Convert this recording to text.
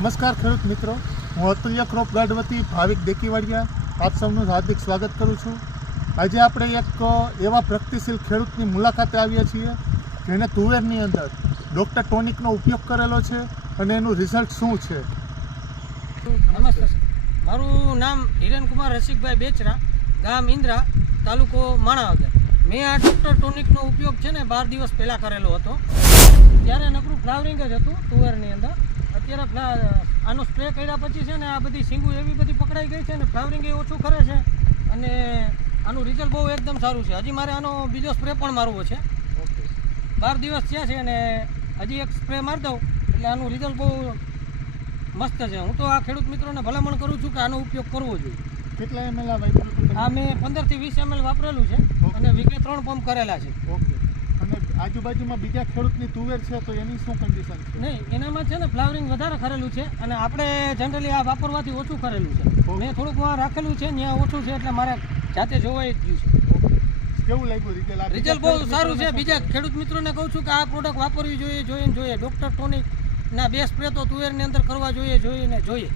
નમસ્કાર ખેડૂત મિત્રો, હું અતુલ્ય ક્રોપ ગાર્ડ વતી ભાવિક દેકીવાડિયા આપ સૌનું હાર્દિક સ્વાગત કરું છું. આજે આપણે એક એવા પ્રગતિશીલ ખેડૂતની મુલાકાતે આવ્યા છીએ જેણે તુવેરની અંદર ડૉક્ટર ટોનિકનો ઉપયોગ કરેલો છે અને એનું રિઝલ્ટ શું છે. નમસ્તે, મારું નામ હિરેનકુમાર રસિકભાઈ બેચરા, ગામ ઇન્દ્રા, તાલુકો માણાવદર. મેં આ ડૉક્ટર ટોનિકનો ઉપયોગ છે ને 12 દિવસ પહેલાં કરેલો હતો. ત્યારે નકરું ફ્લાવરિંગ જ હતું તુવેરની અંદર. અત્યારે આનો સ્પ્રે કર્યા પછી છે ને આ બધી સિંગુ એવી બધી પકડાઈ ગઈ છે ને ફ્લાવરિંગ એ ઓછું કરે છે અને આનું રિઝલ્ટ બહુ એકદમ સારું છે. હજી મારે આનો બીજો સ્પ્રે પણ મારવો છે. 12 દિવસ થયા છે અને હજી એક સ્પ્રે મારી દઉં એટલે આનું રિઝલ્ટ બહુ મસ્ત છે. હું તો આ ખેડૂત મિત્રોને ભલામણ કરું છું કે આનો ઉપયોગ કરવો જોઈએ. કેટલા ml વાપરેલું? આ મેં 15 થી 20 ml વાપરેલું છે અને વીકે 3 પંપ કરેલા છે. ઓકે. અને આજુબાજુમાં બીજા ખેડૂતની તુવેર છે તો એની શું કન્ડિશન છે? નહીં, એનામાં છે ને ફ્લાવરિંગ વધારે કરેલું છે અને આપણે જનરલી આ વાપરવાથી ઓછું કરેલું છે. મેં થોડુંક વાર રાખેલું છે, ત્યાં ઓછું છે એટલે મારે જાતે જોવાઈ જ ગયું છે. કેવું લાગ્યું રિઝલ્ટ? રિઝલ્ટ બહુ સારું છે. બીજા ખેડૂત મિત્રોને કહું છું કે આ પ્રોડક્ટ વાપરવી જોઈએ. ડૉક્ટર ટોનિકના 2 સ્પ્રે તો તુવેરની અંદર કરવા જોઈએ.